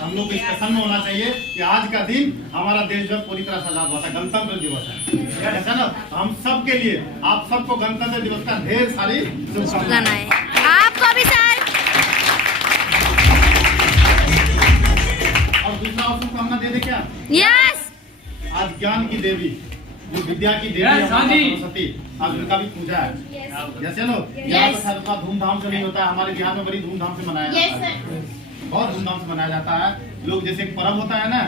हम लोग को इस प्रसन्न होना चाहिए कि आज का दिन हमारा देश जो पूरी तरह से आजाद हुआ था, गणतंत्र दिवस है, ऐसा ना। हम सब के लिए, आप सबको गणतंत्र दिवस का ढेर सारी शुभकामनाएं। आपको भी सर। और दूसरा और शुभकामना दे दे क्या? यस। आज ज्ञान की देवी, जो विद्या की देवी है सरस्वती, आज उनका भी पूजा है। जैसे लो यहाँ पर सर्वथा धूमधाम से नहीं होता है, हमारे बिहार में बड़ी धूमधाम से मनाया जाता है, बहुत धूमधाम से मनाया जाता है। लोग जैसे एक पर्व होता है ना,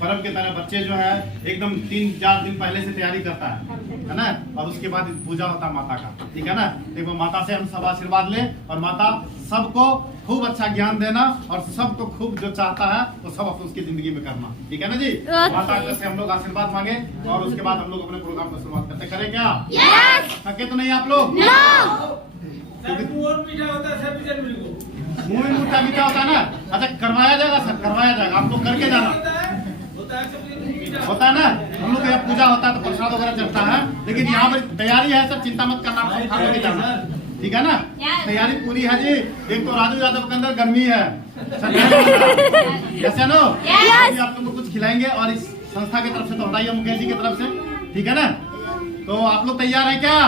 पर्व के तरह बच्चे जो है एकदम 3-4 दिन पहले से तैयारी करता है ना, और उसके बाद पूजा होता है माता का, ठीक है ना। देखो माता से हम सब आशीर्वाद लें, और माता सबको खूब अच्छा ज्ञान देना, और सबको खूब जो चाहता है वो सब अपने उसकी जिंदगी में करना, ठीक है ना जी। माता से हम लोग आशीर्वाद मांगे, और उसके बाद हम लोग अपने प्रोग्राम को शुरुआत करते। करें क्या? थके तो नहीं आप लोग? मुँह में मीठा मीठा होता है ना। अच्छा करवाया जाएगा सर, करवाया जाएगा, आप लोग करके जाना। होता है ना, हम लोग यहाँ पूजा होता है तो प्रसाद वगैरह चढ़ता है, लेकिन यहाँ पर तैयारी है सर, चिंता मत करना, आप खा के जाना, ठीक है ना। तैयारी पूरी है जी। एक तो राजू यादव के अंदर गर्मी है, ऐसे नो आप लोग को कुछ खिलाएंगे, और इस संस्था की तरफ से तो होता ही है, मुकेश जी की तरफ से, ठीक है ना। तो आप लोग तैयार हैं क्या?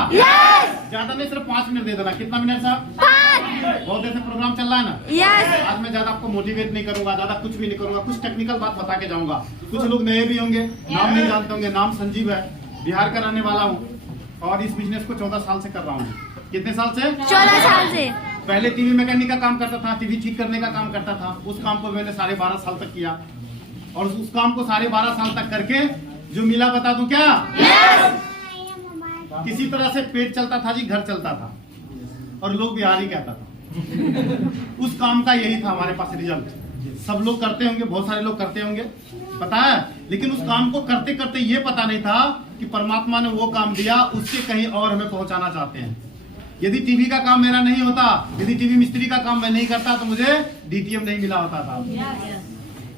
ज्यादा नहीं, सिर्फ 5 मिनट दे देना। कितना मिनट साहब? 5। बहुत देर से प्रोग्राम चल रहा है ना। आज मैं ज्यादा आपको मोटिवेट नहीं करूंगा, ज्यादा कुछ भी नहीं करूंगा, कुछ टेक्निकल बात बता के जाऊंगा। कुछ लोग नए भी होंगे, नाम नहीं जानते होंगे। नाम संजीव है, बिहार का रहने वाला हूँ, और इस बिजनेस को 14 साल से कर रहा हूँ। कितने साल से? 14 साल से। पहले टीवी मैकेनिक का काम करता था, टीवी ठीक करने का काम करता था। उस काम को मैंने 12.5 साल तक किया, और उस काम को 12.5 साल तक करके जो मिला बता दूं क्या? किसी तरह से पेट चलता था जी, घर चलता था, और लोग बिहारी कहता था। उस काम का यही था हमारे पास रिजल्ट। सब लोग करते होंगे, बहुत सारे लोग करते होंगे, पता है, लेकिन उस काम को करते करते ये पता नहीं था कि परमात्मा ने वो काम दिया, उससे कहीं और हमें पहुंचाना चाहते हैं। यदि टीवी का काम मेरा नहीं होता, यदि टीवी मिस्त्री का काम मैं नहीं करता, तो मुझे डीटीएम नहीं मिला होता था।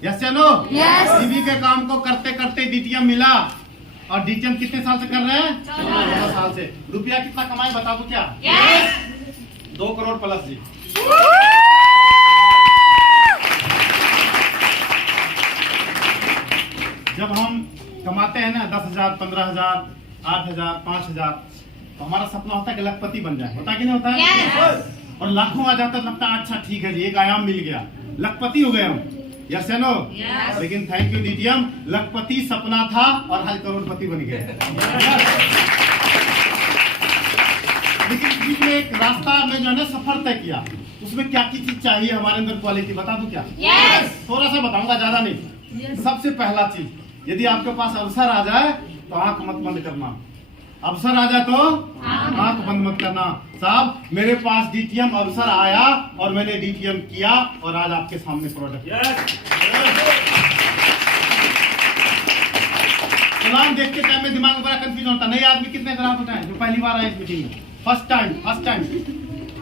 यस या नो? टीवी के काम को करते करते डीटीएम मिला, और डीटीएम कितने साल से कर रहे हैं? 14 साल से। रुपया कितना कमाए बता दो क्या? 2 करोड़ प्लस जी। जब हम कमाते हैं ना 10,000, 15,000, 8,000, 5,000, तो हमारा सपना होता है कि लखपति बन जाए, होता कि नहीं होता है? और लाखों आ जाता है, लगता है अच्छा ठीक है जी, एक आयाम मिल गया, लखपति हो गए हम। यस या नो? लेकिन थैंक यू डीटीएम, लखपति सपना था और आज करोड़पति बन गए। लेकिन बीच में एक रास्ता में जो है ना सफर तय किया, उसमें क्या की चीज चाहिए हमारे अंदर क्वालिटी, बता दूं क्या? थोड़ा सा बताऊंगा, ज्यादा नहीं। सबसे पहला चीज, यदि आपके पास अवसर आ जाए तो आंख मत बंद करना। अवसर आ जाए तो आंख बंद मत करना। साहब मेरे पास डीटीएम अवसर आया, और मैंने डीटीएम किया, और आज आपके सामने प्रोडक्ट। प्लान देख के टाइम में दिमाग में बड़ा कंफ्यूजन होता है। नए आदमी कितने ग्राहक होते हैं जो पहली बार आए इस मीटिंग में? First time.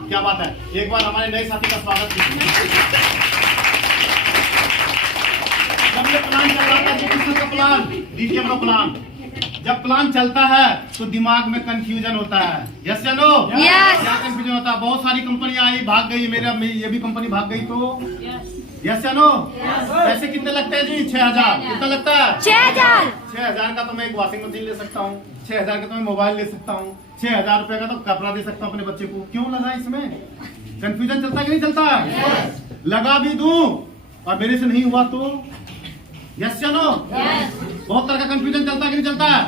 क्या बात है, एक बार हमारे नए साथी का स्वागत कीजिए। जब ये प्लान चल रहा था, डीटीएम का प्लान, जब प्लान चलता है तो दिमाग में कंफ्यूजन होता है। यस या नो? क्या कंफ्यूजन होता है? बहुत सारी कंपनियां आई, भाग गई, ये भी कंपनी भाग गई, तो यस या नो? पैसे कितने लगते हैं जी? 6,000। कितना लगता है? 6,000 का तो मैं एक वॉशिंग मशीन ले सकता हूँ, 6,000 का तो मैं मोबाइल ले सकता हूँ, 6,000 रुपए का तो कपड़ा दे सकता हूँ अपने बच्चे को। क्यों लगा इसमें? कंफ्यूजन चलता कि नहीं चलता? लगा भी दूं और मेरे से नहीं हुआ तो? यस या नो? बहुत तरह का कंफ्यूजन चलता कि नहीं चलता है?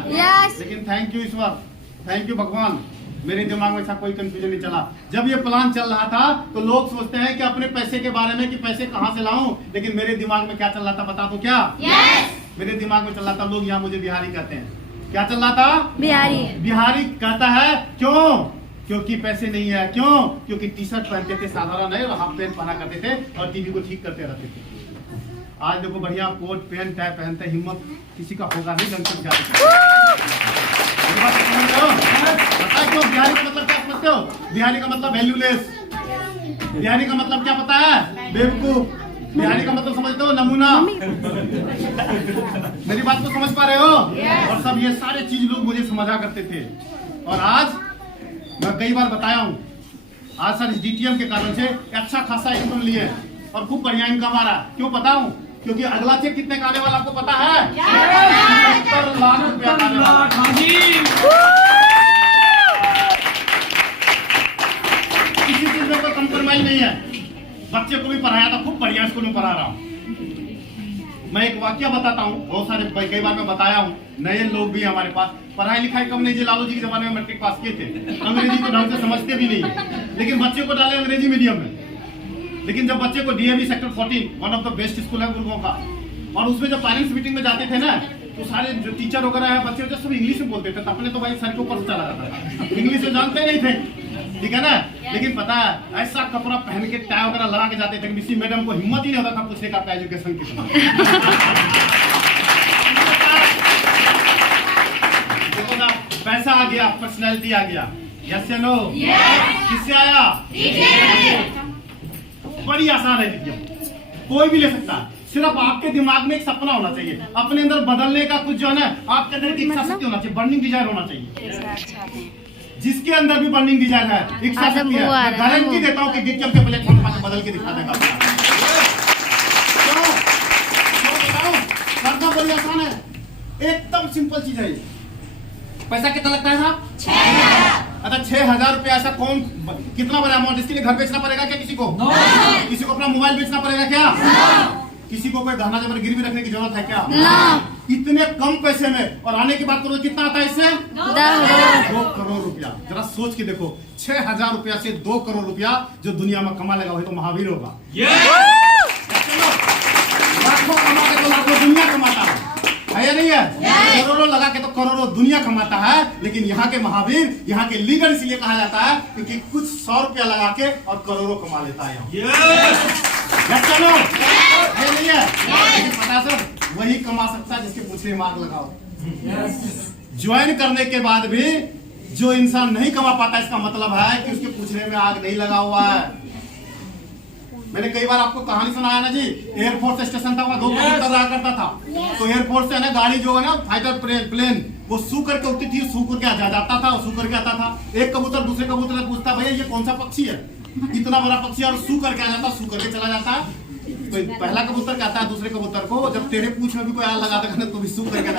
लेकिन thank you Ishwar, thank you भगवान, मेरे दिमाग में ऐसा कोई कंफ्यूजन नहीं चला। जब ये प्लान चल रहा था तो लोग सोचते हैं कि अपने पैसे के बारे में, कि पैसे कहां से लाऊं, लेकिन मेरे दिमाग में क्या चल रहा था बता दो क्या? मेरे दिमाग में चल रहा था, लोग यहाँ मुझे बिहारी कहते हैं। क्या चल रहा था? बिहारी कहता है। क्यों? क्योंकि पैसे नहीं है। क्यों? क्योंकि टी शर्ट पहनते थे साधारण है, हाफ पैंट पहना करते थे, और टीवी को ठीक करते रहते थे। आज देखो बढ़िया कोट पैंट टाई पहनते, हिम्मत किसी का होगा नहीं जंक्शन क्या? क्यों? बिहारी का मतलब क्या समझते हो? बिहारी का मतलब वैल्यूलेस। बिहारी का मतलब क्या पता है? बेवकूफ। बिहारी का मतलब समझते हो? नमूना। मेरी बात को समझ पा रहे हो? और सब ये सारे चीज लोग मुझे समझा करते थे, और आज मैं कई बार बताया हूँ, आज सर इस डीटीएम के कारण से अच्छा खासा इनकम लिए, और खूब बढ़िया इनकम आ रहा है। क्यों बताऊं? क्योंकि अगला चेक कितने का आने वाला आपको पता है? 70 लाख रुपया का आने वाला। किसी चीज में कोई कंप्रोमाइज नहीं है। बच्चे को भी पढ़ाया था, खूब बढ़िया स्कूल में पढ़ा रहा हूँ। मैं एक वाक्य बताता हूँ, बहुत सारे कई बार मैं बताया हूँ, नए लोग भी हमारे पास पढ़ाई लिखाई कम नहीं जी, लालू जी के जमाने में मैट्रिक पास किए थे, अंग्रेजी को ढंग से समझते भी नहीं, लेकिन बच्चे को डाले अंग्रेजी मीडियम में। लेकिन जब बच्चे को DAV sector 14 one of the best school है गुरुओं का, और उसमें जब पेरेंट्स मीटिंग में जाते थे ना, तो सारे जो टीचर वगैरह है बच्चे सब इंग्लिश में बोलते थे, तो अपने तो भाई सर के ऊपर से चला जाता था, इंग्लिश में जानते नहीं थे, ठीक है ना। लेकिन पता है ऐसा कपड़ा पहन के टाई वगैरह लगा के जाते थे कि किसी मैडम को हिम्मत ही नहीं होता था पूछने का आपका एजुकेशन कितना। देखो ना, पैसा आ गया, पर्सनैलिटी आ गया, यस या नो? किससे आया? बड़ी आसान है विद्या, कोई भी ले सकता है। सिर्फ आपके दिमाग में एक सपना होना चाहिए, अपने अंदर बदलने का कुछ जो है ना, आपके अंदर एक इच्छा शक्ति होना चाहिए, बर्निंग डिजायर होना चाहिए। जिसके अंदर भी बर्निंग डिजायर है, इच्छा शक्ति है, मैं गारंटी देता हूँ कि डिजिटल के प्लेटफॉर्म पर बदल के दिखा देगा। करना बड़ी आसान है, एकदम सिंपल चीज है। पैसा कितना लगता है साहब? 6,000। अच्छा 6,000 रुपया, ऐसा कौन, कितना बड़ा अमाउंट? इसके लिए घर बेचना पड़ेगा क्या किसी को? किसी को अपना मोबाइल बेचना पड़ेगा क्या? किसी को कोई गहना जबर गिरवी रखने की जरूरत है क्या? इतने कम पैसे में, और आने की बात करो कितना आता है इससे? 2 करोड़ रुपया। जरा सोच के देखो, 6,000 रुपया से 2 करोड़ रुपया जो दुनिया में कमा लेगा वही तो महावीर होगा। लाखों कमा के तो लाखों दुनिया कमाता है या नहीं है? करोड़ों लगा के तो करोड़ों दुनिया कमाता है, लेकिन यहाँ के महावीर, यहाँ के लीडर इसलिए कहा जाता है क्योंकि कुछ 100 रुपया लगा के और करोड़ों कमा लेता है। चलो है नहीं है? पता सर वही कमा सकता है जिसके पूछने में आग लगाओ। ज्वाइन करने के बाद भी जो इंसान नहीं कमा पाता, इसका मतलब है कि उसके पूछने में आग नहीं लगा हुआ है। मैंने कई बार आपको कहानी सुनाया ना जी, एयरफोर्स स्टेशन था, वहाँ 2 कबूतर रहा करता था। तो एयरफोर्स से ना गाड़ी जो है ना, फाइटर प्लेन, वो सू करके उठती थी, सू करके आ जाता था और सू करके आता था। एक कबूतर दूसरे कबूतर से पूछता, भैया ये कौन सा पक्षी है, इतना बड़ा पक्षी, और सू करके आ जाता, सू करके चला जाता। तो पहला कबूतर कहता है दूसरे कबूतर को, जब तेरे पूंछ में भी कोई आग लगा देगा तो भी सू करके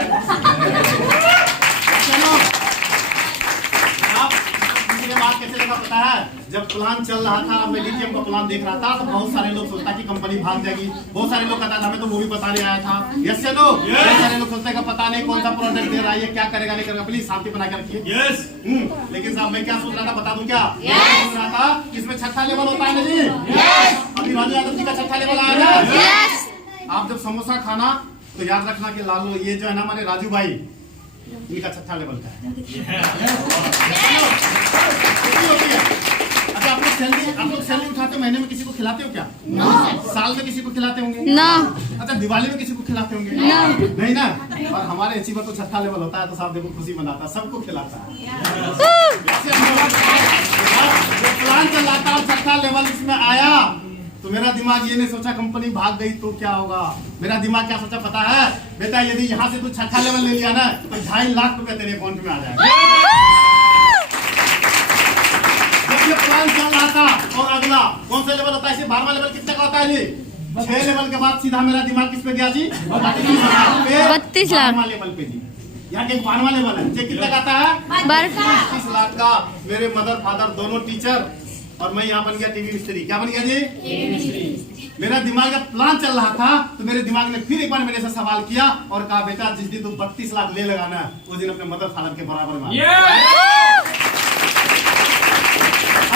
बात कैसे लगा पता है? जब प्लान चल रहा था, मैं डीटीएम का प्लान देख रहा था, तो बहुत सारे लोग सोचता कि कंपनी भाग जाएगी, बहुत सारे लोग कहता था हमें तो मूवी बताने आया था, यस या नो? बहुत सारे लोग सोचते हैं कि पता नहीं कौन सा प्रोजेक्ट दे रहा है, क्या करेगा नहीं करेगा, प्लीज शांति बना के रखिए। यस। लेकिन साहब मैं क्या सोच रहा था बता दूं क्या? सोच रहा था इसमें 6ठा लेवल होता है ना जी। अभी राजू यादव जी का 6ठा लेवल आया ना। आप जब समोसा खाना तो याद रखना कि लालू ये जो है ना हमारे राजू भाई, इनका 6ठा लेवल का है। अच्छा आप लोग सैलरी उठाते हो, महीने में किसी को खिलाते हो क्या? साल में किसी को खिलाते होंगे? अच्छा दिवाली में किसी को खिलाते होंगे? नहीं ना। और हमारे अचीवर तो 6ठा लेवल होता है, तो साहब देखो खुशी मनाता है, सबको खिलाता है। प्लान चल रहा था, 6ठा लेवल इसमें आया, तो मेरा दिमाग ये नहीं सोचा कंपनी भाग गई तो क्या होगा। मेरा दिमाग क्या सोचा पता है? बेटा यदि यहाँ से तू 6ठा लेवल ले लिया ना, तो 2.5 लाख रुपया तेरे अकाउंट में आ जाएगा। जब ये प्लान चल रहा था, और अगला कौन सा लेवल होता है? 12वां लेवल कितने का होता है जी? 6 लेवल के बाद सीधा मेरा दिमाग किस पे गया जी? 32 लाख लेवल पे जी। यहाँ के 12वां लेवल है, चेक कितना का आता है? 32 लाख का। मेरे मदर फादर दोनों टीचर, और मैं यहाँ बन गया टीवी मिस्त्री। क्या बन गया जी? मेरा दिमाग जब प्लान चल रहा था, तो मेरे दिमाग ने फिर एक बार मेरे से सवाल किया और कहा बेटा जिस दिन तुम 32 लाख ले लगाना उस दिन अपने मदर फादर के बराबर में।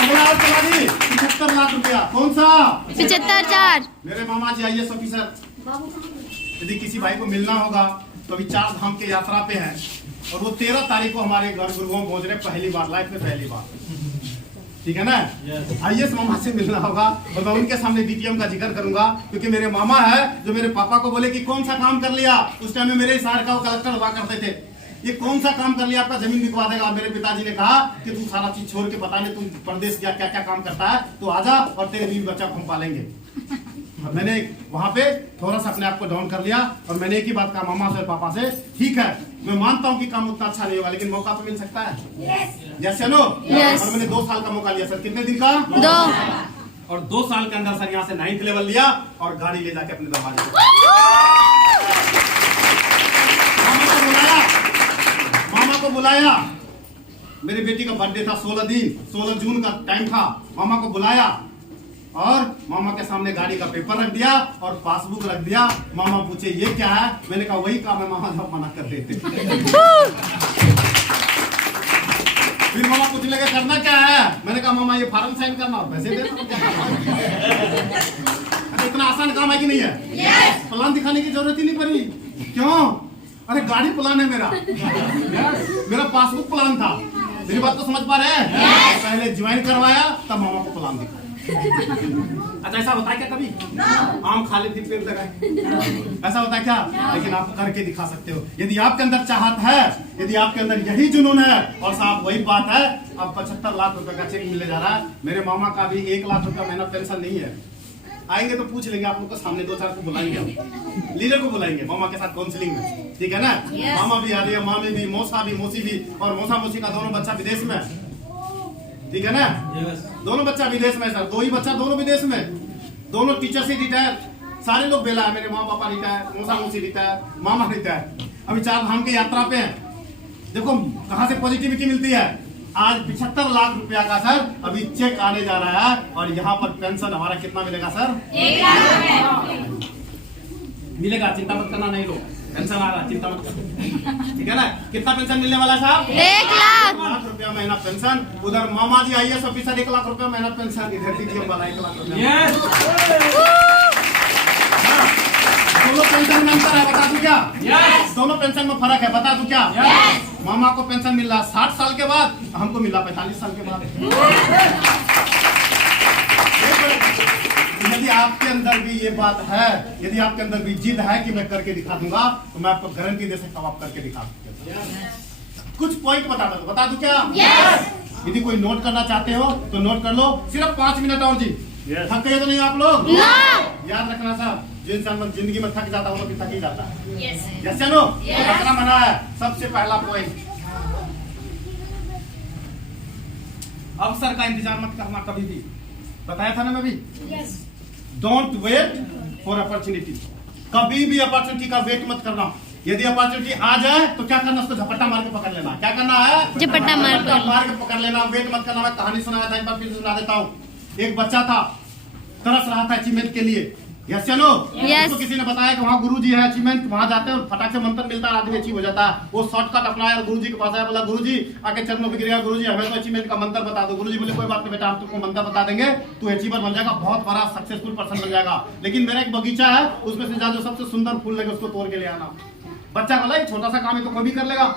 अगला और चला दी 75 लाख रुपया। कौन सा? 75,4। मेरे मामा जी IAS ऑफिसर, यदि किसी भाई को मिलना होगा तो अभी 4 धाम के यात्रा पे हैं, और वो 13 तारीख को हमारे घर गुरुओं पहुंच रहे, पहली बार लाइफ में पहली बार, ठीक है ना। IAS मामा से मिलना होगा, और मैं उनके सामने डीटीएम का जिक्र करूंगा, क्योंकि मेरे मामा है जो मेरे पापा को बोले कि कौन सा काम कर लिया। उस टाइम में मेरे शहर का वो कलेक्टर हुआ करते थे, ये कौन सा काम कर लिया, आपका जमीन बिकवा देगा। मेरे पिताजी ने कहा कि तू सारा चीज छोड़ के बता नहीं तू प्रदेश गया क्या क्या काम करता है, तो आजा और तेरे बीवी बच्चा को हम पालेंगे। और मैंने वहां पे थोड़ा सा अपने आप को डाउन कर लिया, और मैंने एक ही बात कहा मामा से पापा से, ठीक है मैं मानता हूँ कि काम उतना अच्छा नहीं होगा, लेकिन मौका तो मिल सकता है। यस या नो? और मैंने 2 साल का मौका लिया सर। कितने दिन का? 2। और 2 साल के अंदर सर यहाँ से 9th लेवल लिया और गाड़ी ले जाके अपने दरवाजे पे मामा को बुलाया। मेरी बेटी का बर्थडे था 16 जून का टाइम था। मामा को बुलाया और मामा के सामने गाड़ी का पेपर रख दिया और पासबुक रख दिया। मामा पूछे ये क्या है? मैंने कहा वही काम है मामा जब मना कर देते। फिर मामा पूछने लगे करना क्या है? मैंने कहा मामा ये फॉर्म साइन करना और पैसे देना। अरे इतना आसान काम है कि नहीं है? प्लान दिखाने की जरूरत ही नहीं पड़ी। क्यों? अरे गाड़ी प्लान है मेरा। मेरा पासबुक प्लान था। मेरी बात तो समझ पा रहे हैं? पहले ज्वाइन करवाया तब मामा को प्लान दिखा। अच्छा ऐसा होता है क्या कभी? आम खा लेते पेड़ लगाए, ऐसा होता है क्या? लेकिन आप करके दिखा सकते हो। यदि आपके अंदर चाहत है, यदि आपके अंदर यही जुनून है, और साहब वही बात है, अब 75 लाख रुपए का चेक मिलने जा रहा है। मेरे मामा का भी 1 लाख रुपया महीना पेंशन नहीं है। आएंगे तो पूछ लेंगे आप लोग को सामने, 2-4 को बुलाएंगे, हम लीडर को बुलाएंगे मामा के साथ काउंसलिंग में, ठीक है ना? मामा भी आ रही है, मामी भी, मौसा भी, मौसी भी, और मौसा मौसी का दोनों बच्चा विदेश में, ठीक है ना? दोनों बच्चा विदेश में सर, 2 ही बच्चा, दोनों विदेश में, दोनों टीचर से रिटायर, सारे लोग बेला है। मेरे माँ पापा रिटायर, मौसा मौसी रिटायर, मामा रिटायर, अभी 4 धाम की यात्रा पे हैं। देखो कहाँ से पॉजिटिविटी मिलती है। आज 75 लाख रुपया का सर अभी चेक आने जा रहा है, और यहाँ पर पेंशन हमारा कितना मिलेगा सर? 1 लाख मिलेगा, चिंता मत करना। नहीं लोग पेंशन आ रहा है, चिंता मत करना, ठीक है ना? कितना पेंशन मिलने वाला है साहब? 1 लाख रुपया महीना पेंशन। उधर मामा जी IAS ऑफिसर 1 लाख रुपया महीना पेंशन, इधर DTM वाला 1 लाख रुपया। दोनों पेंशन में अंतर है, बता दूं क्या? दोनों पेंशन में फर्क है, बता दूं क्या? मामा को पेंशन मिल रहा 60 साल के बाद, हमको मिल रहा 45 साल के बाद। यदि आपके अंदर भी ये बात है, यदि आपके अंदर भी जिद है कि मैं करके दिखा दूंगा, तो मैं आपको गारंटी दे सकता हूँ आप करके दिखा सकते। कुछ पॉइंट बता दूं क्या? यदि कोई नोट करना चाहते हो तो नोट कर लो, सिर्फ 5 मिनट और जी। थक गए तो नहीं आप लोग? याद रखना साहब, जो इंसान जिंदगी में थक जाता है वो भी थक ही जाता है। यस चलो, थकना मना है। सबसे पहला पॉइंट, अवसर का इंतजार मत करना कभी भी। बताया था ना मैं भी? Don't wait for opportunity. कभी भी अपॉर्चुनिटी का वेट मत करना। यदि अपॉर्चुनिटी आ जाए तो क्या करना? उसको झपट्टा मार के पकड़ लेना। क्या करना है? झपट्टा मार के पकड़ लेना, वेट मत करना। मैं कहानी सुनाया था, एक बार फिर सुना देता हूँ। एक बच्चा था, तरस रहा था अचीवमेंट के लिए। यस चलो, उसको किसी ने बताया कि वहाँ गुरुजी है, अचीवमेंट, वहाँ जाते हैं और फटाक से मंत्र मिलता है, आदमी अचीव हो जाता है। वो शॉर्टकट अपनाया, गुरुजी के पास आया, बोला गुरुजी आके चरणों में गिर गया, गुरुजी हमें तो अचीवमेंट का मंत्र बता दो। गुरुजी बोले कोई बात नहीं बेटा, हम तुमको मंत्र बता देंगे, तू अचीवर बन जाएगा, बहुत बड़ा सक्सेसफुल पर्सन बन जाएगा। लेकिन मेरा एक बगीचा है, उसमें से जो सबसे सुंदर फूल लगे उसको तोड़ के ले आना। बच्चा बोला छोटा सा काम है तो कोई भी कर लेगा।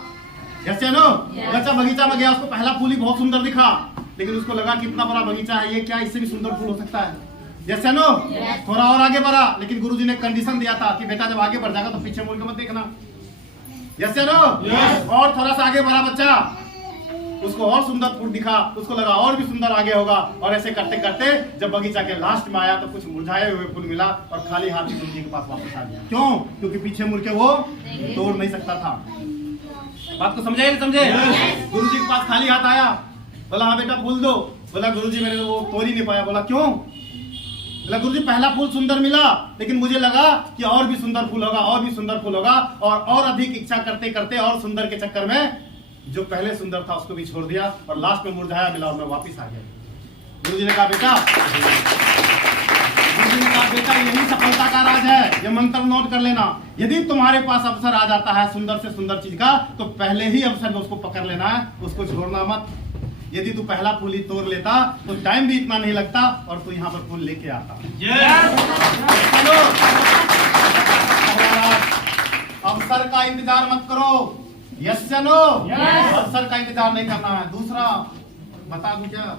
यस चलो, बच्चा बगीचा में गया, उसको पहला फूल ही बहुत सुंदर दिखा, लेकिन उसको लगा कितना बड़ा बगीचा है, ये क्या इससे भी सुंदर फूल हो सकता है। यस नो, थोड़ा और आगे बढ़ा, लेकिन गुरुजी ने कंडीशन दिया था कि बेटा जब आगे बढ़ जाएगा तो पीछे मुड़ के मत देखना। यस नो, और थोड़ा सा आगे बढ़ा बच्चा, उसको और सुंदर फूल दिखा, उसको लगा और भी सुंदर आगे होगा, और ऐसे करते करते जब बगीचा के लास्ट में आया तो कुछ मुरझाए हुए फूल मिला और खाली हाथ ही गुरुजी के पास वापस आ गया। क्यों? क्योंकि पीछे मुड़ के वो तोड़ नहीं सकता था। बात को समझे नहीं समझे? गुरुजी के पास खाली हाथ आया, बोला हाँ बेटा फूल दो। बोला गुरुजी मैंने वो तोड़ ही नहीं पाया। बोला क्यों? बोला गुरुजी पहला फूल सुंदर मिला, लेकिन मुझे लगा कि और भी सुंदर फूल होगा, और भी सुंदर फूल होगा, और अधिक इच्छा करते करते और सुंदर के चक्कर में जो पहले सुंदर था उसको भी छोड़ दिया, और लास्ट में मुरझाया मिला और मैं वापिस आ गया। गुरुजी ने कहा बेटा यही सफलता का राज है, ये मंत्र नोट कर लेना। यदि तुम्हारे पास अवसर आ जाता है सुंदर से सुंदर चीज का, तो पहले ही अवसर में उसको पकड़ लेना है, उसको छोड़ना मत। यदि तू पहला फूल ही तोड़ लेता तो टाइम भी इतना नहीं लगता और तू यहाँ पर फूल लेके आता। अवसर का इंतजार मत करो। यस चलो, अवसर का इंतजार नहीं करना है। दूसरा बता दूं क्या?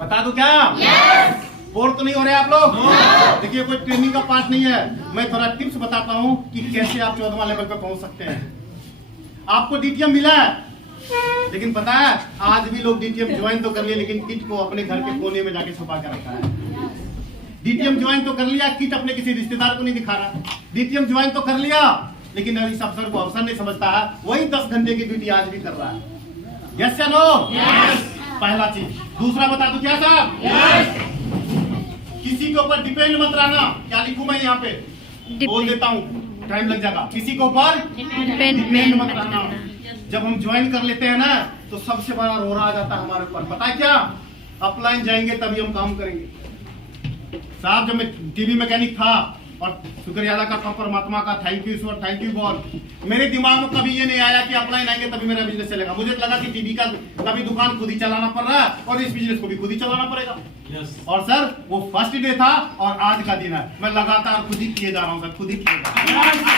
बता दूं क्या? बोर तो नहीं हो रहे आप लोग? देखिए कोई ट्रेनिंग का पार्ट नहीं है, मैं थोड़ा टिप्स बताता हूँ कि कैसे आप 14वां लेवल पे पहुंच सकते हैं। आपको DTM मिला है, लेकिन पता है आज भी लोग DTM ज्वाइन तो कर लिए, लेकिन किट को अपने घर के कोने में जाके छुपा के रखा है। DTM ज्वाइन तो कर लिया, किट अपने किसी रिश्तेदार को नहीं दिखा रहा। DTM ज्वाइन तो कर लिया, लेकिन इस अवसर को अवसर नहीं समझता है, वही 10 घंटे की ड्यूटी आज भी कर रहा है। यस या नो? पहला चीज। दूसरा बता दूं क्या साहब? किसी के ऊपर डिपेंड मत रहना। क्या लिखूं मैं यहाँ पे? बोल देता हूँ, टाइम लग जाएगा। किसी के ऊपर डिपेंड मत रहना। जब हम ज्वाइन कर लेते हैं ना तो सबसे बड़ा रोरा आ जाता है हमारे ऊपर। पता है क्या? अपलाइन जाएंगे तभी हम काम करेंगे। साहब जब मैं टीवी मैकेनिक था और शुक्रिया अदा करता हूं परमात्मा का, thank you sir, thank you God. मेरे दिमाग में कभी ये नहीं आया कि अपलाइन आएंगे तभी मेरा बिजनेस चलेगा। मुझे लगा कि टीवी का कभी दुकान खुद ही चलाना पड़ रहा है और इस बिजनेस को भी खुद ही चलाना पड़ेगा। और सर वो फर्स्ट डे था और आज का दिन है। मैं लगातार खुद ही किए जा रहा हूँ सर, खुद ही किए जा रहा हूँ।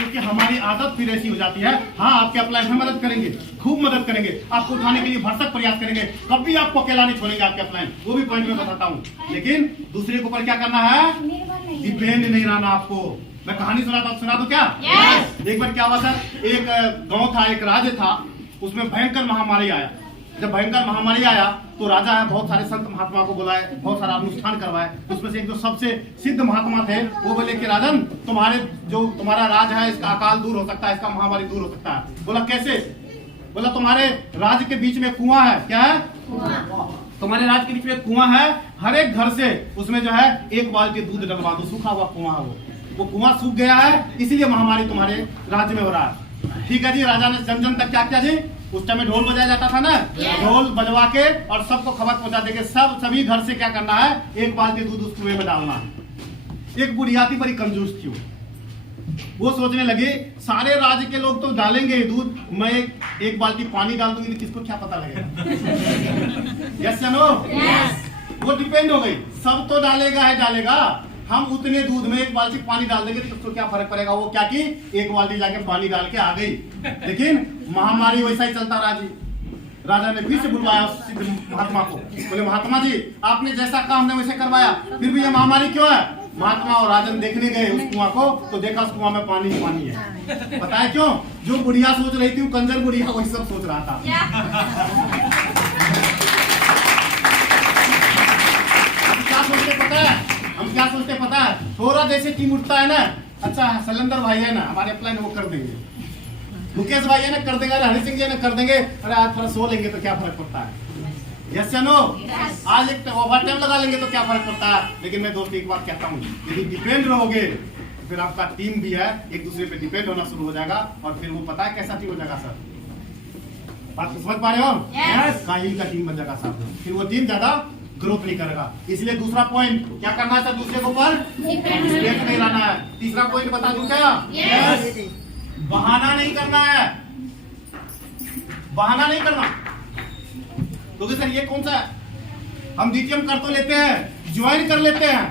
क्योंकि हमारी आदत फिर ऐसी हो जाती है। हाँ, आपके अपलाइन में मदद करेंगे, खूब मदद करेंगे, आपको उठाने के लिए भरसक प्रयास करेंगे, कभी आपको अकेला नहीं छोड़ेंगे आपके अपलाइन। वो भी पॉइंट में बताता हूँ। लेकिन दूसरे के ऊपर क्या करना है? डिपेंड नहीं रहना आपको। मैं कहानी सुना दूं क्या? एक बार क्या हुआ सर, एक गांव था, एक राज्य था, उसमें भयंकर महामारी आया। जब भयंकर महामारी आया तो राजा है बहुत सारे संत महात्मा को बुलाए, बहुत सारा अनुष्ठान करवाए। उसमें से एक जो सबसे सिद्ध महात्मा थे वो बोले कि राजन, तुम्हारा राज है, इसका अकाल दूर हो सकता है, इसका महामारी दूर हो सकता है। बोला कैसे? बोला तुम्हारे राज्य के बीच में कुआं है। क्या है? तुम्हारे राज्य के बीच में कुआं है, हर एक घर से उसमें जो है एक बाल्टी दूध डलवा दो। सूखा हुआ कुआं है वो कुआं सूख गया है, इसीलिए महामारी तुम्हारे राज्य में हो रहा है। ठीक है जी। राजा ने जन जन तक क्या किया जी? उस टाइम में ढोल बजाया जाता था ना, ढोल बजवा के और सबको खबर पहुंचा देंगे। सभी घर से क्या करना है? एक बाल्टी दूध उस कुएं में डालना है। एक बुढ़िया थी, बड़ी कंजूस थी वो सोचने लगे सारे राज्य के लोग तो डालेंगे दूध, मैं एक बाल्टी पानी डाल दूंगी, किसको क्या पता लगेगा? यस या नो? वो डिपेंड हो गई। सब तो डालेगा, हम उतने दूध में एक बाल्टी पानी डाल देंगे तो उसको क्या फर्क पड़ेगा? वो क्या की एक बाल्टी जाके पानी डाल के आ गई। लेकिन महामारी वैसा ही चलता रहा जी। राजा ने फिर से बुलवाया सिद्ध महात्मा को। बोले महात्मा जी, आपने जैसा कहा हमने वैसे करवाया, फिर भी ये महामारी क्यों है? महात्मा और राजन देखने गए उस कुआं को तो देखा उस कुआं में पानी ही पानी है। पता है क्यों? जो बुढ़िया सोच रही थी, वो कंजर बुढ़िया वही सब सोच रहा था। क्या सोचते पता है? हम क्या सोचते पता है? थोड़ा जैसे टीम उठता है ना, अच्छा सलेंदर भाई है ना हमारे अपलाइन, वो कर देंगे, मुकेश भाई है ना कर देंगे, हरि सिंह जी ने कर देंगे, अरे आज थोड़ा सो लेंगे तो क्या फर्क पड़ता है? यस या नो? आज एक ओवर टाइम लगा लेंगे तो क्या फर्क पड़ता है? लेकिन मैं दोस्त एक बात कहता हूँ, यदि डिपेंड रहोगे तो फिर आपका टीम भी है एक दूसरे पे डिपेंड होना शुरू हो जाएगा और फिर वो पता है कैसा टीम हो जाएगा सर? बात समझ पा रहे हो? काहिल का टीम बन जाएगा सर। फिर वो टीम ज्यादा ग्रोथ नहीं करेगा। इसलिए दूसरा पॉइंट क्या करना है सर? दूसरे के ऊपर डिपेंड नहीं रहना है। तीसरा पॉइंट बता दूं क्या? बहाना नहीं करना है, बहाना नहीं करना। क्योंकि सर ये कौन सा है? हम डीटीएम कर तो लेते हैं, ज्वाइन कर लेते हैं,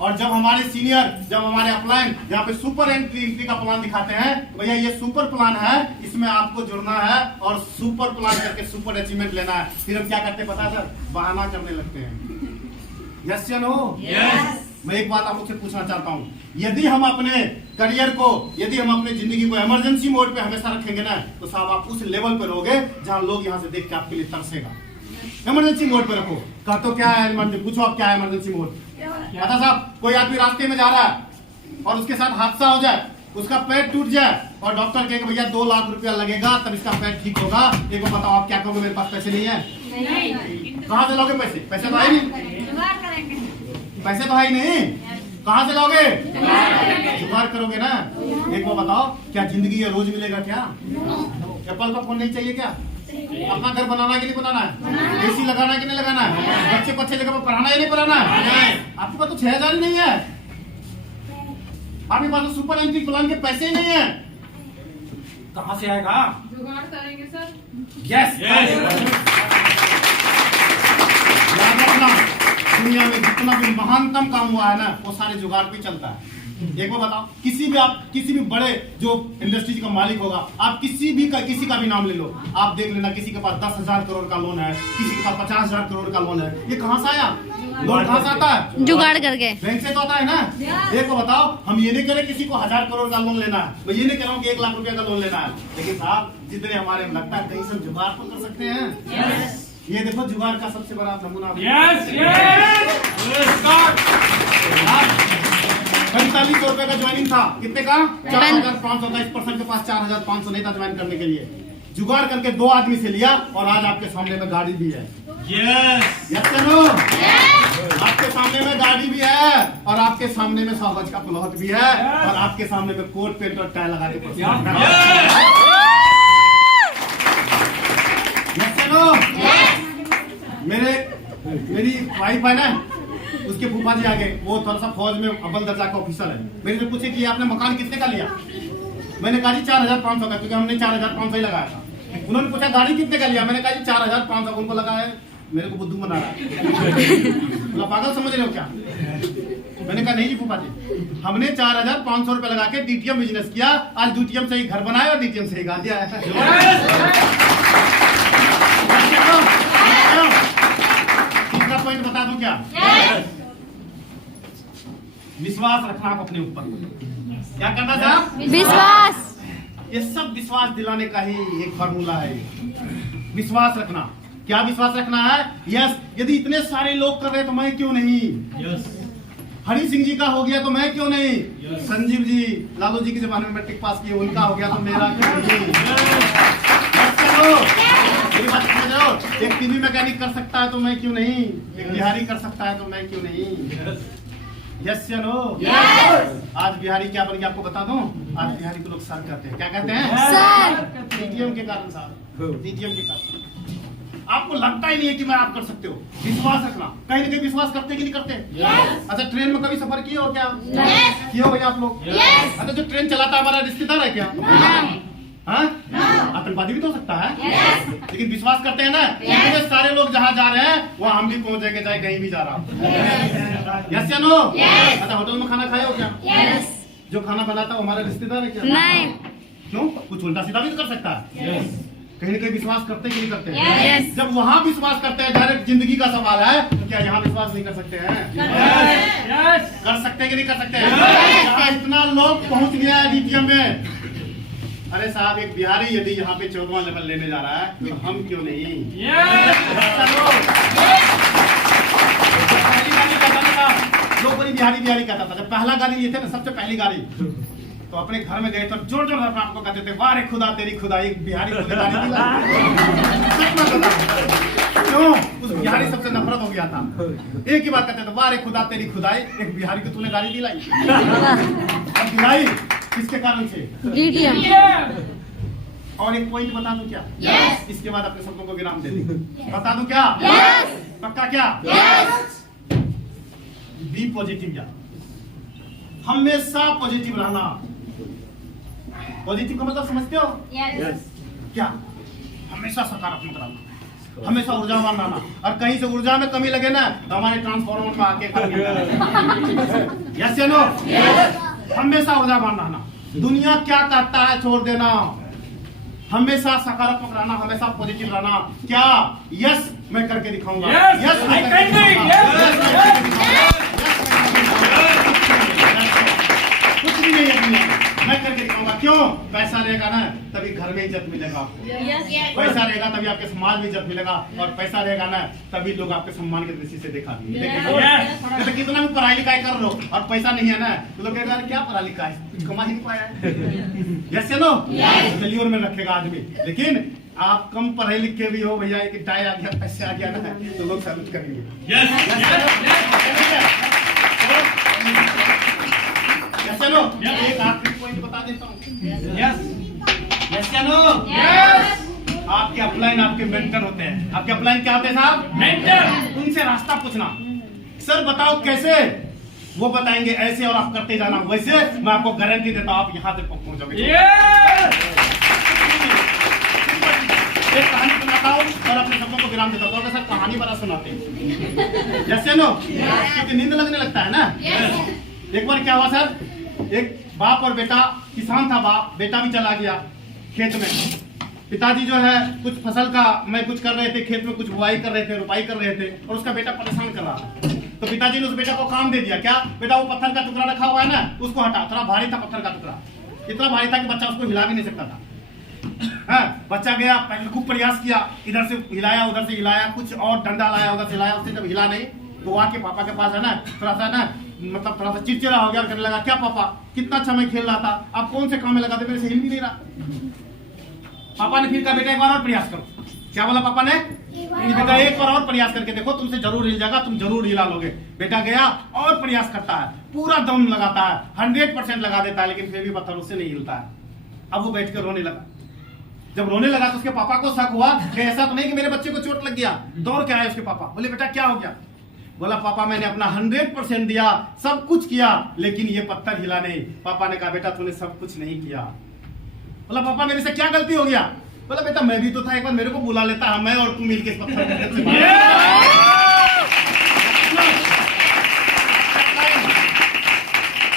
और जब हमारे सीनियर, जब हमारे अपलाइन यहाँ पे सुपर एंट्री का प्लान दिखाते हैं, भैया ये सुपर प्लान है, इसमें आपको जुड़ना है और सुपर प्लान करके सुपर अचीवमेंट लेना है। फिर हम क्या करते हैं पता है सर? बहाना करने लगते हैं। यस या नो? मैं एक बात आप मुझसे पूछना चाहता हूँ, यदि हम अपने करियर को, यदि हम अपने जिंदगी को इमरजेंसी मोड पे हमेशा रखेंगे ना, तो साहब आप उस लेवल पे रहोगे जहाँ लोग यहाँ से देख के आपके लिए तरसेगा। इमरजेंसी मोड पे रखो। कहा तो क्या है इमरजेंसी? पूछो आप क्या है इमरजेंसी मोड? पता साहब, कोई आदमी रास्ते में जा रहा है और उसके साथ हादसा हो जाए, उसका पैर टूट जाए और डॉक्टर कहे भैया 2 लाख रुपया लगेगा तब इसका पैर ठीक होगा। एक बार बताओ आप क्या कहोगे? मेरे पास पैसे नहीं है। कहाँ से लोगे पैसे? पैसे तो है नहीं, पैसे तो है ही नहीं, कहाँ से लोगे? जुगाड़ करोगे ना। एक बार बताओ, क्या जिंदगी ये रोज मिलेगा क्या? एप्पल का फोन नहीं चाहिए क्या? अपना घर बनाना कि नहीं बनाना है? एसी लगाना कि नहीं लगाना है? बच्चे को अच्छे जगह पर पढ़ाना या नहीं पढ़ाना है? आपके पास तो 6000 ही नहीं है, आपके पास तो सुपर एंट्री प्लान के पैसे ही नहीं है, कहाँ से आएगा? जुगाड़ करेंगे सर। यस, याद रखना, दुनिया में जितना भी महानतम काम हुआ है ना, वो सारे जुगाड़ पे चलता है। एक बार बताओ, किसी भी बड़े जो इंडस्ट्रीज का मालिक होगा, आप किसी का भी नाम ले लो, आप देख लेना किसी के पास 10,000 करोड़ का लोन है, किसी के पास 50,000 करोड़ का लोन है। ये कहाँ से आया? लोन कहाँ से आता है? जुगाड़ करके। बैंक से तो आता है ना। एक बार बताओ, हम ये नहीं करें किसी को 1000 करोड़ का लोन लेना है, मैं ये नहीं कह रहा हूँ कि 1 लाख रुपया का लोन लेना है, लेकिन साहब जितने हमारे लगता है कहीं से जुगाड़ तो कर सकते हैं। ये देखो जुगाड़ का सबसे बड़ा नमूना। 4500 रुपए का ज्वाइनिंग था। कितने का? 4500 का। इस पर्सन के पास 4500 नहीं था ज्वाइन करने के लिए। जुगाड़ करके 2 आदमी से लिया और आज आपके सामने में गाड़ी भी है। Yes no? आपके सामने में गाड़ी भी है और आपके सामने में 100 गज का प्लॉट भी है और आपके सामने में कोट पेंट और टाई लगा के मेरी वाइफ है ना, उसके फूफा जी आगे, वो थोड़ा सा फौज में अव्वल दर्जा का ऑफिसर है। मेरे से पूछे कि आपने मकान कितने का लिया? मैंने कहा जी 4500 का, क्योंकि हमने 4500 ही लगाया था। उन्होंने पूछा गाड़ी कितने का लिया? मैंने कहा जी 4500। उनको लगा है मेरे को बुद्धू बना रहा है, बोला पागल समझ रहे हो क्या? मैंने कहा नहीं जी फूफा जी, हमने 4500 रुपए लगा के डीटीएम बिजनेस किया। आज डीटीएम से ही घर बनाया और डीटीएम से ही गा दिया है। तीसरा पॉइंट बता दूं क्या? विश्वास रखना आप अपने ऊपर। क्या करना था? विश्वास। ये सब विश्वास दिलाने का ही एक फार्मूला है। विश्वास रखना। क्या विश्वास रखना है? यस, यदि इतने सारे लोग कर रहे तो मैं क्यों नहीं? हरि सिंह जी का हो गया तो मैं क्यों नहीं? संजीव जी, लालू जी के जमाने में मैट्रिक पास किए, उनका हो गया तो मेरा क्यों नहीं? मेरी बात समझ रहे हो? एक टीवी मैकेनिक कर सकता है तो मैं क्यों नहीं? एक बिहारी कर सकता है तो मैं क्यों नहीं? यस या नो? आज बिहारी क्या बन गया आपको बता दूं? आज बिहारी को लोग सर कहते हैं। क्या कहते हैं? सर। डीटीएम के कारण साहब, डीटीएम के कारण। आपको लगता ही नहीं है कि मैं आप कर सकते हो। विश्वास रखना। कहीं ना कहीं विश्वास करते कि नहीं करते? अच्छा, ट्रेन में कभी सफर किए हो क्या? किए हो भैया आप लोग? अच्छा, जो ट्रेन चलाता है हमारा रिश्तेदार है क्या? हाँ? आतंकवादी भी तो हो सकता है, लेकिन विश्वास करते हैं ना। इतने सारे लोग जहाँ जा रहे हैं वहाँ हम भी पहुंचेंगे, चाहे कहीं भी जा रहा हो। यस या नो? अच्छा, होटल में खाना खाए हो क्या? जो खाना बनाता है हमारा रिश्तेदार है क्या? नहीं। क्यों? कुछ उल्टा सीधा भी तो कर सकता है। कहीं ना कहीं विश्वास करते कि नहीं करते? Yes. जब वहाँ विश्वास करते हैं, डायरेक्ट जिंदगी का सवाल है, तो क्या यहाँ विश्वास नहीं कर सकते हैं? कर सकते कि नहीं कर सकते? यहाँ इतना लोग पहुँच गया है डीटीएम में। अरे साहब, एक बिहारी यदि यहाँ पे 14वां लेवल लेने जा रहा है तो हम क्यों नहीं? जो बड़ी बिहारी कहता था, जब पहला गाड़ी लिए थे ना, सबसे पहली गाड़ी, तो अपने घर में गए तो जोर जोर से आपको कहते थे, वाह रे खुदा तेरी खुदाई, बिहारी को गाड़ी दिला। क्यों? उस बिहारी सबसे नफरत हो गया था। एक ही बात कहते थे, वाह रे खुदा तेरी खुदाई, एक बिहारी को तूने गाड़ी दिलाई। अब दिलाई किसके कारण से? डीटीएम। और एक पॉइंट बता दूं क्या? इसके बाद अपने शब्दों को विराम दे दूं। बता दूं क्या? पक्का क्या? Be positive. या हमेशा पॉजिटिव रहना। पॉजिटिव का मतलब समझते हो? क्या? हमेशा सकारात्मक रहना, हमेशा ऊर्जावान रहना। और कहीं से ऊर्जा में कमी लगे ना तो हमारे ट्रांसफॉर्मर में आके यस या नो? हमेशा ऊर्जावान रहना। दुनिया क्या कहता है छोड़ देना। हमेशा सकारात्मक रहना, हमेशा पॉजिटिव रहना। क्या? यस मैं करके दिखाऊंगा। यस मैं करके दिखाऊंगा। कुछ भी नहीं है दुनिया में, मैं करके दिखाऊंगा। क्यों? पैसा रहेगा ना तभी घर में इज्जत मिलेगा आपको। पैसा रहेगा तभी आपके समाज में इज्जत मिलेगा, और पैसा रहेगा ना तभी लोग आपके सम्मान की दृष्टि से देखा तो कितना भी पढ़ाई लिखाई कर लो और पैसा नहीं है ना तो लोग कहेगा क्या पढ़ा लिखा है, कुछ कमा ही नहीं पाया है। Yes no? गलियों में रखेगा आदमी। लेकिन आप कम पढ़े लिखे भी हो भैया, एक टाई आ गया, पैसे आ गया ना तो लोग सैल्यूट करेंगे। चलो एक आखिरी पॉइंट बता देता हूँ। यस चलो। आपके अपलाइन आपके मेंटर होते हैं। आपके अपलाइन क्या होते हैं साहब? मेंटर। उनसे रास्ता पूछना, सर बताओ कैसे? वो बताएंगे ऐसे और आप करते जाना वैसे। मैं आपको गारंटी देता हूँ आप यहाँ तक पहुँचोगे। एक कहानी सुनाता हूँ और अपने शब्दों को विराम देता हूँ। सर कहानी बड़ा सुनाते हैं। जैसे नो, क्योंकि नींद लगने लगता है ना। एक बार क्या हुआ सर, एक बाप और बेटा, किसान था बाप, बेटा भी चला गया खेत में। पिताजी जो है कुछ फसल का मैं कुछ कर रहे थे, खेत में कुछ बुआई कर रहे थे, रुपाई कर रहे थे, और उसका बेटा परेशान कर रहा था। तो पिताजी ने उस बेटा को काम दे दिया। क्या? बेटा वो पत्थर का टुकड़ा रखा हुआ है ना, उसको हटा। थोड़ा भारी था पत्थर का टुकड़ा, इतना भारी था कि बच्चा उसको हिला भी नहीं सकता था। हाँ, बच्चा गया, पहले खूब प्रयास किया, इधर से हिलाया उधर से हिलाया, कुछ और डंडा लाया उधर से हिलाया, उससे जब हिला नहीं तो आके पापा के पास है ना थोड़ा सा ना मतलब थोड़ा सा चिड़चिड़ा हो गया और कहने लगा, क्या पापा कितना अच्छा मैं खेल रहा था, आप कौन से काम में लगाते, मेरे से हिल भी नहीं रहा। पापा ने फिर कहा, बेटा एक बार और प्रयास करो। क्या बोला पापा ने? बेटा एक बार और प्रयास करके देखो, तुमसे जरूर हिल जाएगा, तुम जरूर हिला लोगे। बेटा गया और प्रयास करता है, पूरा दम लगाता है, 100% लगा देता है, लेकिन फिर भी पत्थर उससे नहीं हिलता है। अब वो बैठ कर रोने लगा। जब रोने लगा तो उसके पापा को शक हुआ कि ऐसा तो नहीं कि मेरे बच्चे को चोट लग गया। दौड़ के आए उसके पापा, बोले बेटा क्या हो गया? बोला पापा मैंने अपना 100% दिया, सब कुछ किया, लेकिन ये पत्थर हिला नहीं। पापा ने कहा, बेटा तूने सब कुछ नहीं किया। बोला पापा मेरे से क्या गलती हो गया? बोला बेटा मैं भी तो था, एक बार मेरे को बुला लेता है, मैं और तू मिलके इस पत्थर को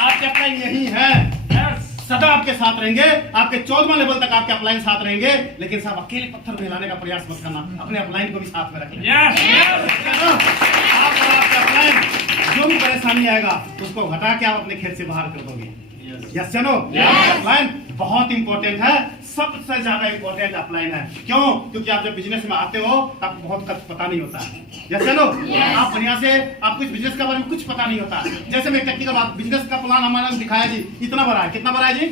आपके अपलाइन यही है, सदा आपके साथ रहेंगे, आपके 14वां लेवल तक आपके अपलाइन साथ रहेंगे, लेकिन साहब अकेले पत्थर को हिलाने का प्रयास मत करना, अपने अपलाइन को भी साथ में रखें। आप और आपके अपलाइन जो भी परेशानी आएगा उसको हटा के आप अपने खेत से बाहर कर दोगे। यस या नो? अपलाइन बहुत इंपॉर्टेंट है, सबसे ज्यादा इंपॉर्टेंट अपलाइन है। क्यों? क्योंकि आप जब बिजनेस में आते हो तो आपको बहुत कुछ पता नहीं होता है। यस या नो? आप बढ़िया से आपको इस बिजनेस के बारे में कुछ पता नहीं होता। जैसे मैं टेक्निकल बात, बिजनेस का प्लान हमारे दिखाया जी, इतना बड़ा है। कितना बड़ा है जी?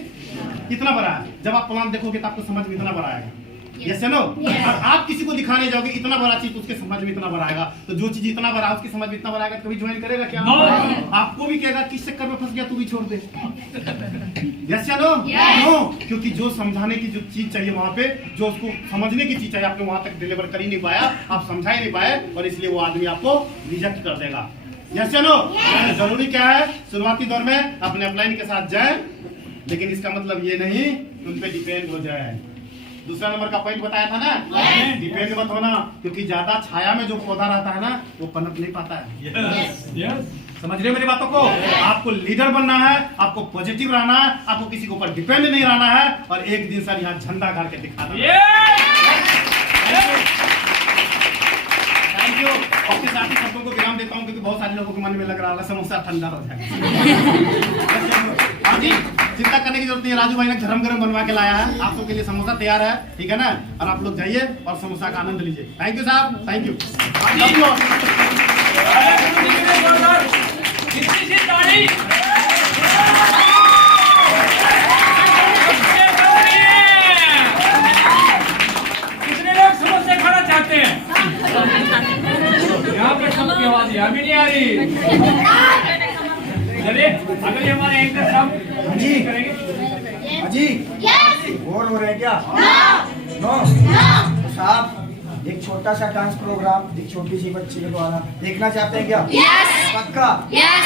इतना बड़ा है। जब आप प्लान देखोगे तो आपको समझ में इतना बड़ा आएगा। यस या नो? और आप किसी को दिखाने जाओगे इतना बड़ा चीज, उसके समझ में इतना बड़ा आएगा। तो जो चीज इतना बड़ा है उसकी समझ में इतना बड़ा आएगा, तो कभी ज्वाइन करेगा क्या? आपको भी कहेगा किस चक्कर में फंस गया, तू भी छोड़ दे। यस या नो? नो, क्योंकि जो समझाने की जो चीज चाहिए वहां पे, जो उसको समझने की चीज चाहिए, आपने वहां तक डिलीवर कर ही नहीं पाया, आप समझा ही नहीं पाए, और इसलिए वो आदमी आपको रिजेक्ट कर देगा। यस या नो? जरूरी क्या है? शुरुआती दौर में अपने अपलाइन के साथ जाए, लेकिन इसका मतलब ये नहीं कि उन पे डिपेंड हो जाए। दूसरा नंबर का पॉइंट बताया था ना, डिपेंड मत होना, क्योंकि ज्यादा छाया में जो पौधा रहता है ना वो पनप नहीं पाता है। समझ रहे हो मेरी बातों को? आपको लीडर बनना है, आपको पॉजिटिव रहना है, आपको किसी के ऊपर डिपेंड नहीं रहना है, और एक दिन सर यहाँ झंडा गाड़ के दिखाना है। Thank you. इसके साथ ही सबको विराम देता हूँ, क्योंकि बहुत सारे लोगों के मन में लग रहा है समोसा ठंडा हो जाएगा। हाँ जी, चिंता करने की जरूरत नहीं है, राजू भाई ने गरम गरम बनवा के लाया है, आप लोगों के लिए समोसा तैयार है, ठीक है ना? और आप लोग जाइए और समोसा का आनंद लीजिए। थैंक यू साहब, थैंक यू। कितने लोग समोसे खाना चाहते हैं? यहाँ पे सबकी आवाज यहाँ भी नहीं आ रही। चलिए अगर ये हमारे एंकर साहब जी करेंगे। जी बोर हो रहे हैं क्या? नो साहब, एक छोटा सा डांस प्रोग्राम एक छोटी सी बच्ची के द्वारा देखना चाहते हैं क्या? यस पक्का? यस